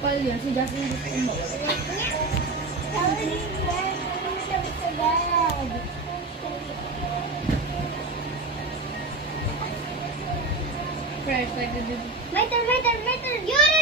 Epal yun. Si Justin gusto yung mawala. Fresh, like the... Metal, metal, metal! Yun!